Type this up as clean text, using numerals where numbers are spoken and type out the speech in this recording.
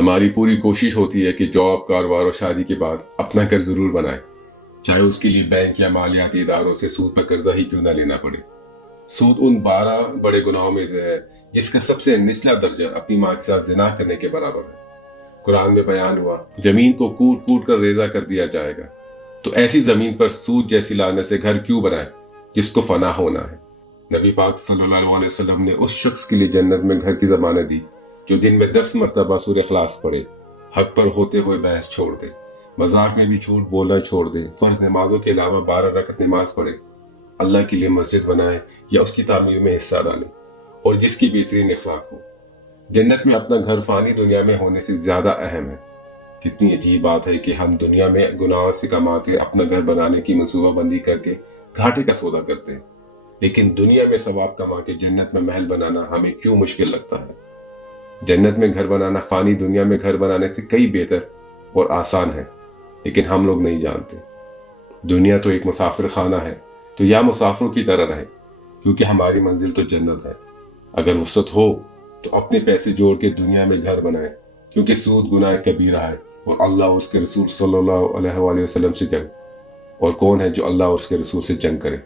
ہماری پوری کوشش ہوتی ہے کہ جاب، کاروبار اور شادی کے بعد اپنا گھر ضرور بنائیں، چاہے اس کے لیے بینک یا مالیاتی اداروں سے سود پر قرضہ ہی کیوں نہ لینا پڑے۔ سود ان 12 بڑے گناہوں میں سے ہے جس کا سب سے نچلا درجہ اپنی ماں کے ساتھ زنا کرنے کے برابر ہے۔ قرآن میں بیان ہوا، زمین کو کوٹ کوٹ کر ریزہ کر دیا جائے گا، تو ایسی زمین پر سود جیسی لعنت سے گھر کیوں بنائے جس کو فنا ہونا ہے۔ نبی پاک صلی اللہ علیہ وسلم نے اس شخص کے لیے جنت میں گھر کی ضمانت دی جو دن میں 10 مرتبہ سورہ اخلاص پڑھے، حق پر ہوتے ہوئے بحث چھوڑ دے، مذاق میں بھی جھوٹ بولنا چھوڑ دے، فرض نمازوں کے علاوہ 12 رکعت نماز پڑھے، اللہ کے لیے مسجد بنائے یا اس کی تعمیر میں حصہ ڈالے، اور جس کی بہترین اخلاق ہو۔ جنت میں اپنا گھر فانی دنیا میں ہونے سے زیادہ اہم ہے۔ کتنی عجیب بات ہے کہ ہم دنیا میں گناہ سے کما کے اپنا گھر بنانے کی منصوبہ بندی کر کے گھاٹے کا سودا کرتے ہیں، لیکن دنیا میں ثواب کما کے جنت میں محل بنانا ہمیں کیوں مشکل لگتا ہے؟ جنت میں گھر بنانا فانی دنیا میں گھر بنانے سے کئی بہتر اور آسان ہے، لیکن ہم لوگ نہیں جانتے۔ دنیا تو ایک مسافر خانہ ہے، تو یا مسافروں کی طرح رہے، کیونکہ ہماری منزل تو جنت ہے۔ اگر وسعت ہو تو اپنے پیسے جوڑ کے دنیا میں گھر بنائیں، کیونکہ سود گناہ کبیرہ ہے، اور اللہ اور اس کے رسول صلی اللہ علیہ وسلم سے جنگ، اور کون ہے جو اللہ اور اس کے رسول سے جنگ کرے؟